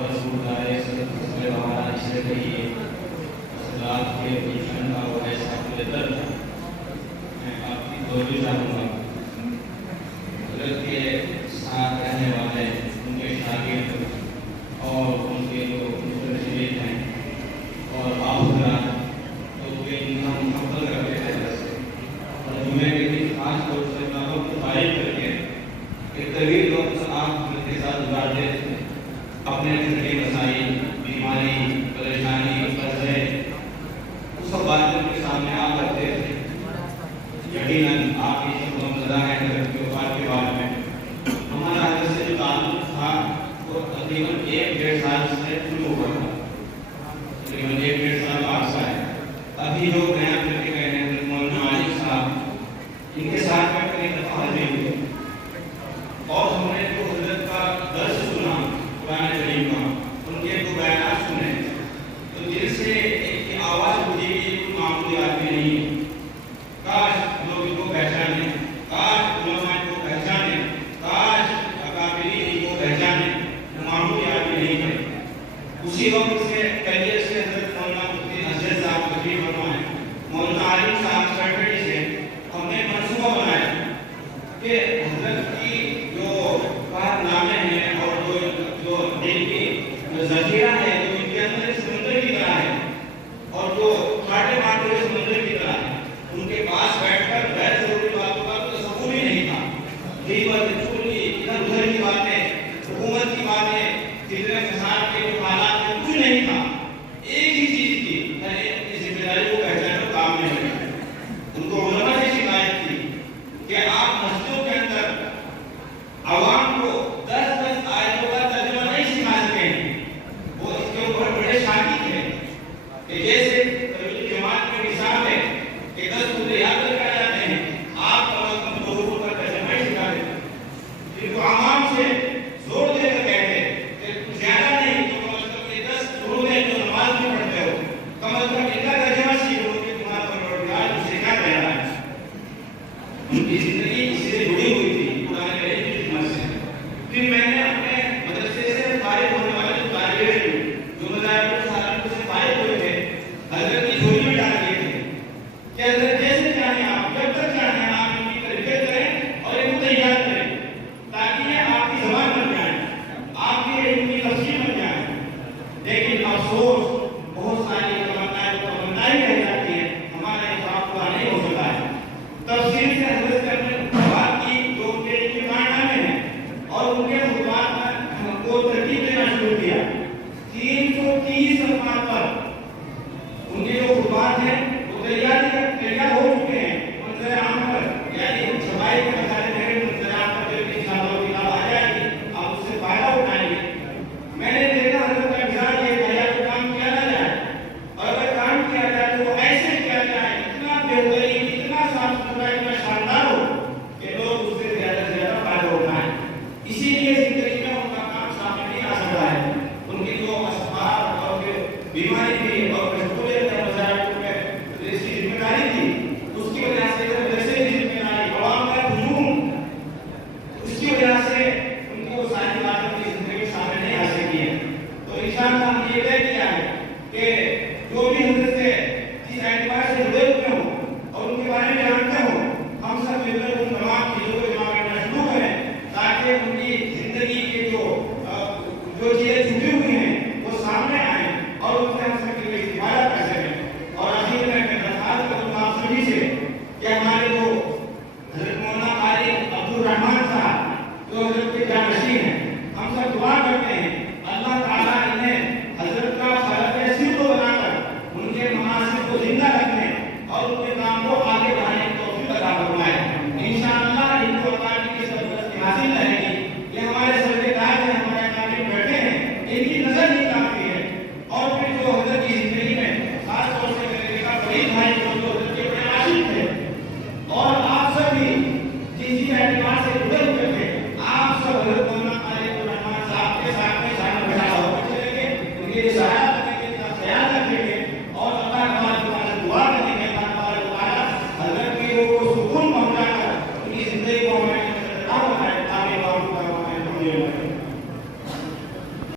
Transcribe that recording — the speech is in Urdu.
رسول اللہ صلی اللہ علیہ وسلم کہیے اصلاح کے گلشن کا وہ ایسا بہتر میں آپ کی توجہ چاہوں گا. حضرت کے ساتھ رہنے والے ان کے شاگرد اور ان کے جو متشدد ہیں اور آپ حضرات تو وہ ان کا محبت کرتے ہیں حضرت سے, اور جمعے کے دن خاص طور سے محبت کو تعریف کر کے ایک طویل وقت آپ حضرت کے ساتھ گزارتے تھے. اپنے زندگی مسائل, بیماری, پریشانی, قرضے اس سب باتیں ان کے سامنے آپ کرتے تھے. یقیناً آپ کی شکر مزدہ ہے حضرت کی وفات کے بارے میں ہمارا حضرت سے جو تعلق تھا وہ تقریباً 1-1.5 سال سے شروع ہوا تھا. تقریباً 1-1.5 سال کا عرصہ ہے. ابھی جو بیان کر کے گئے ہیں حضرت مولانا عالم صاحب, ان کے ساتھ میں کئی دفعہ حاضر ہوئے اور ہم نے جو حضرت کا درس سنا قرآن کریم کا, ان کے جو بیانات سنے تو دل سے ایک آواز مجھے بھی کوئی معمولی آدمی نہیں ہے. کاش لوگ ان کو پہچانے, کاش علماء ان کو پہچانے, کاش اکابرین ان کو پہچانے. معمولی آدمی نہیں ہے. اسی وقت سے پہلے سے حضرت مولانا مفتی نصیر صاحب تشریف فرمائے, مولانا عالم صاحب سیکرٹری سے ہم نے منصوبہ بنایا کہ حضرت کی جو کارنامے ہیں اور جو دل کی ذخیرہ ہے جو ان کے اندر سمندر کی طرح ہے اور جو کھاٹے ماٹے سمندر کی طرح ہے, ان کے پاس بیٹھ کر غیر ضروری باتوں کا تو تصور ہی نہیں تھا. غیبت, چغلی, ادھر ادھر کی باتیں, حکومت کی باتیں, فتنہ فساد کے جو حالات میں کچھ نہیں تھا. ایک ہی چیز تھی, اپنی ذمہ داری کو پہچان کر کام میں لگے. ان کو علماء سے شکایت تھی کہ آپ مسجدوں کے اندر عوام کو 10 آیتوں کا ترجمہ نہیں سکھا سکتے ہیں. وہ اس کے اوپر بڑے شاکر تھے کہ جیسے تبلیغ جماعت میں مثال ہے کہ 10 خود یاد کر کے جاتے ہیں, آپ کم از کم 2 کا ترجمہ ہی سکھا دیتے. ان کو عوام سے زور دے کر کہتے کہ زیادہ نہیں تو کم از کم یہ 10 سورتیں ہیں جو نماز میں پڑھتے ہو, کم از کم ان کا ترجمہ سیکھو کہ تمہارا پروردگار تم سے کیا کہہ رہا ہے. ان کی زندگی اسی سے جڑی ہوئی تھی قرآن کریم کی خدمت سے. پھر میں نے اپنے مدرسے سے فارغ ہونے والے جو طالب علم جو مدارس سالوں سے فارغ ہوئے تھے حضرت کی جھولی میں ڈال دیے تھے کہ حضرت جیسے چاہیں آپ, جب تک چاہیں آپ ان کی تربیت کریں اور ان کو تیار کریں تاکہ یہ آپ کی زبان بن جائیں, آپ کی علم کی تفصیل بن جائیں. لیکن افسوس بہت ساری تمنائیں رہ جاتی ہیں, ہمارا انصاف پورا نہیں ہو سکا ہے. تفصیل سے حضرت کرنے بات کی جو ان کے کارنامے ہیں اور ان کے خطبات میں کو ترتیب دینا شروع کیا. 330 صفحات پر ان کے جو خطبات ہیں وہ تیار ہو چکے ہیں. منظر عام پر یعنی چھپائی کے مسائل میں منظر عام پر جو انشاءاللہ کتاب آ جائے گی آپ اس سے فائدہ اٹھائیں گے. میں نے دیکھا حضرت کا مزاج یہ تھا کہ کام کیا نہ جائے, اور اگر کام کیا جائے تو وہ ایسے کیا جائے اتنا بہترین, اتنا صاف ستھرا, اتنا شاندار ہو کہ لوگ اس سے زیادہ سے زیادہ فائدہ اٹھائیں. اسی لیے زندگی میں ان کا کام سامنے نہیں آ سکتا ہے. ان کی جو اسباب اور بیماری تھی اور مشغولیت کا مسائل میں اس کی ذمہ داری تھی, اس کی وجہ سے ویسے بھی ذمہ داری عوام کا ہجوم, اس کی وجہ سے ان کی وہ ساری باتیں کی زندگی سامنے نہیں آ سکی ہے. تو انشاءاللہ ہم یہ طے کیا ہے کہ جو بھی حضرت سے جس اعتبار سے جڑے ہوئے ہوں اور ان کے بارے میں جانتے ہوں, ہم سب مل کر ان تمام چیزوں کو جمع کرنا شروع کریں تاکہ ان کی زندگی کے جو چیزیں چھپی ہوئی ہیں وہ سامنے آئیں اور ان سے ہم